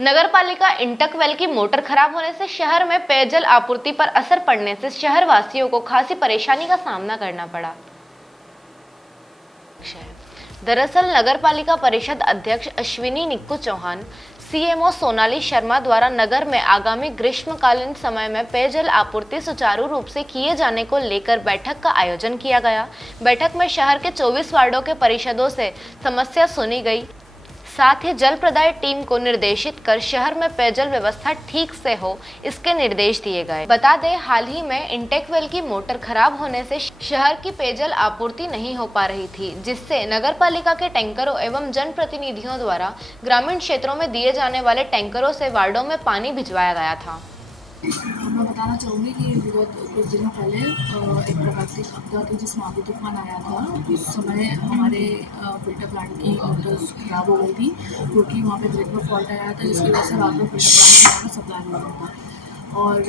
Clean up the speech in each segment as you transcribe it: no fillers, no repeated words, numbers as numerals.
नगरपालिका इंटकवेल की मोटर खराब होने से शहर में पेयजल आपूर्ति पर असर पड़ने से शहर वासियों को खासी परेशानी का सामना करना पड़ा। दरअसल नगरपालिका परिषद अध्यक्ष अश्विनी निक्कू चौहान, सीएमओ सोनाली शर्मा द्वारा नगर में आगामी ग्रीष्मकालीन समय में पेयजल आपूर्ति सुचारू रूप से किए जाने को लेकर बैठक का आयोजन किया गया। बैठक में शहर के 24 वार्डों के परिषदों से समस्या सुनी गई। साथ ही जल प्रदाय टीम को निर्देशित कर शहर में पेयजल व्यवस्था ठीक से हो, इसके निर्देश दिए गए। बता दें, हाल ही में इंटेकवेल की मोटर खराब होने से शहर की पेयजल आपूर्ति नहीं हो पा रही थी, जिससे नगरपालिका के टैंकरों एवं जनप्रतिनिधियों द्वारा ग्रामीण क्षेत्रों में दिए जाने वाले टैंकरों से वार्डों में पानी भिजवाया गया था। मैं बताना चाहूँगी कि विगत कुछ दिनों पहले एक प्राकृतिक आपदा थी जिसमें आंधी तूफान आया था। उस समय हमारे फिल्टर प्लांट की मोटर्स खराब हो गई थी क्योंकि वहाँ पे ग्रिड में फॉल्ट आया था, जिसकी वजह से रात में फिल्टर प्लांट का सप्लाई हो रहा था। और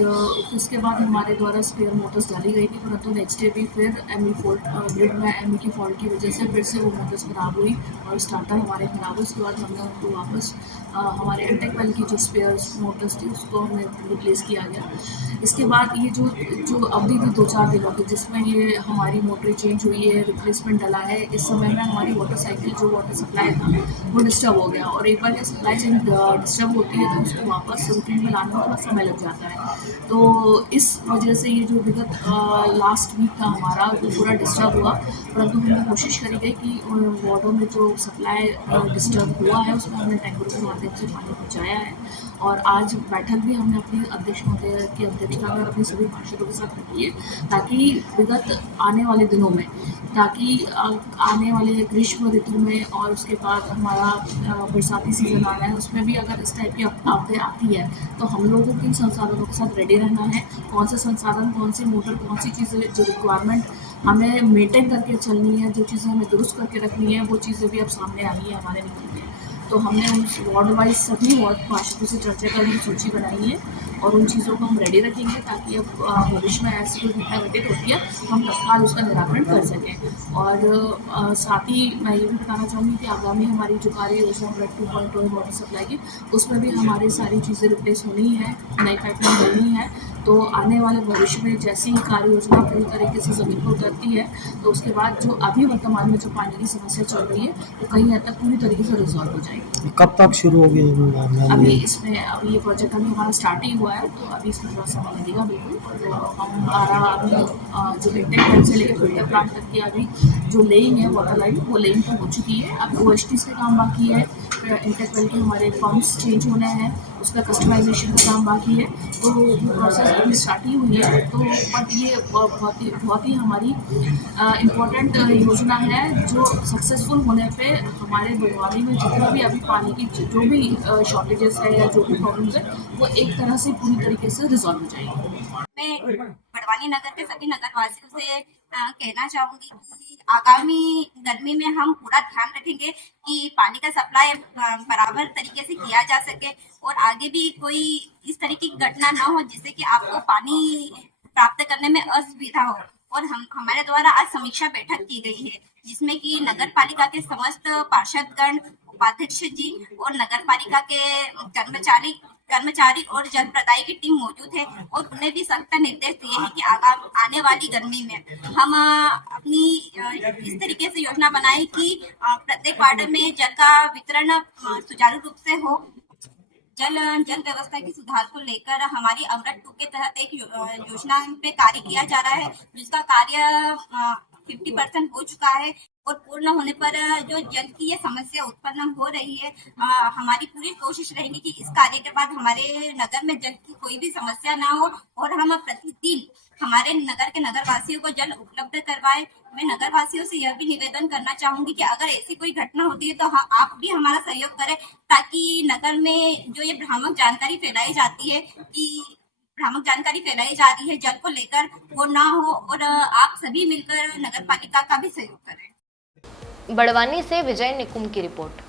उसके बाद हमारे द्वारा स्पेयर मोटर्स डाली गई थी, परंतु नेक्स्ट डे भी फिर ग्रिड में एमई की फॉल्ट की वजह से फिर से वो मोटर्स ख़राब हुई और स्टार्टर हमारे ख़राब हुए। उसके बाद हमने उनको वापस हमारे इंटेकवेल की जो स्पेयर मोटर्स थी उसको हमने रिप्लेस किया गया। इसके बाद ये जो अवधि थी 2-4 दिनों की, जिसमें ये हमारी मोटर चेंज हुई है, रिप्लेसमेंट डला है, इस समय में हमारी वाटर साइकिल जो वाटर सप्लाई था वो डिस्टर्ब हो गया। और एक बार ये सप्लाई चेंज डिस्टर्ब होती है तो उसको वापस रूटीन में लाने में थोड़ा समय लग जाता है। तो इस वजह से ये जो विगत लास्ट वीक था हमारा, वो पूरा डिस्टर्ब हुआ, परंतु हमने कोशिश करी गई कि वार्डों में जो सप्लाई डिस्टर्ब हुआ है उसमें हमने टैंकरों के माध्यम से पानी पहुँचाया है। और आज बैठक भी हमने अपनी अध्यक्ष महोदय की अध्यक्षता में अपने सभी पार्षदों के साथ रखी है, ताकि विगत आने वाले दिनों में, ताकि आने वाले ग्रीष्म ऋतु में और उसके बाद हमारा बरसाती सीजन आना है, उसमें भी अगर इस टाइप की आपदाएं आती है तो हम लोगों के संसाधनों के साथ रेडी रहना है। कौन से संसाधन, कौन सी मोटर, कौन सी चीज़ें जो रिक्वायरमेंट हमें मेंटेन करके चलनी है, जो चीज़ें हमें दुरुस्त करके रखनी है, वो चीज़ें भी अब सामने आई है हमारे निकल में। तो हमने उन वार्ड वाइज सभी वार्ड पार्षदों से चर्चा कर उनकी सूची बनाई है और उन चीज़ों को हम रेडी रखेंगे ताकि अब भविष्य में ऐसी कोई घटना घटित होती है तो हम तत्काल उसका निराकरण कर सकें। और साथ ही मैं ये भी बताना चाहूँगी कि आगामी हमारी जो कार्य योजना ब्लड 2.0 है वाटर सप्लाई की, उसमें भी हमारी सारी चीज़ें रिप्लेस होनी है, नई पाइपलाइन होनी है। तो आने वाले भविष्य में जैसी ही कार्य योजना पूरी तरीके से ज़मीन पर उतरती है तो उसके बाद जो अभी वर्तमान में जो पानी की समस्या चल रही है वो कहीं हद तक पूरी तरीके से रिजॉल्व हो जाएगी। कब तक शुरू होगी? अभी ये प्रोजेक्ट अभी हमारा स्टार्ट ही हुआ है, तो अभी इसमें थोड़ा समय लगेगा बिल्कुल। तो हमारा अभी जो इंटेकवेल से लेकर फिल्टर प्लांट तक की अभी जो लेइंग है वाटर लाइन, वो लेइंग तो हो चुकी है। अब OHT से काम बाकी है, इंटेकवेल के हमारे पंप्स चेंज होने हैं, उसका कस्टमाइजेशन का काम बाकी है। तो वो प्रोसेस अभी स्टार्ट ही हुई है। तो बट ये बहुत ही हमारी इम्पोर्टेंट योजना है जो सक्सेसफुल होने पे हमारे बड़वानी में जितना भी अभी पानी की जो भी शॉर्टेजेस है या जो भी प्रॉब्लम्स है वो एक तरह से पूरी तरीके से रिजॉल्व हो जाएगी। मैं बड़वानी नगर के सभी नगरवासियों से कहना चाहूंगी कि आगामी गर्मी में हम पूरा ध्यान रखेंगे कि पानी का सप्लाई बराबर तरीके से किया जा सके और आगे भी कोई इस तरीके की घटना न हो जिससे कि आपको पानी प्राप्त करने में असुविधा हो। और हमारे द्वारा आज समीक्षा बैठक की गई है जिसमें कि नगर पालिका के समस्त पार्षदगण, उपाध्यक्ष जी और नगर पालिका के कर्मचारी और जन प्रदाय की टीम मौजूद है और उन्हें भी सख्त निर्देश दिए हैं कि आने वाली गर्मी में हम अपनी इस तरीके से योजना बनाएं कि प्रत्येक वार्ड में जल का वितरण सुचारू रूप से हो। जल व्यवस्था की सुधार को लेकर हमारी अमृत 2 के तहत एक योजना पे कार्य किया जा रहा है जिसका कार्य 50% हो चुका है और पूर्ण होने पर जो जल की ये समस्या उत्पन्न हो रही है, हमारी पूरी कोशिश रहेगी कि इस कार्य के बाद हमारे नगर में जल की कोई भी समस्या ना हो और हम प्रतिदिन हमारे नगर के नगरवासियों को जल उपलब्ध करवाएं। मैं नगरवासियों से यह भी निवेदन करना चाहूंगी कि अगर ऐसी कोई घटना होती है तो आप भी हमारा सहयोग करें ताकि नगर में जो ये भ्रामक जानकारी फैलाई जाती है कि भ्रामक जानकारी फैलाई जा रही है जल को लेकर, वो ना हो और आप सभी मिलकर नगर पालिका का भी सहयोग करें। बड़वानी से विजय निकुम की रिपोर्ट।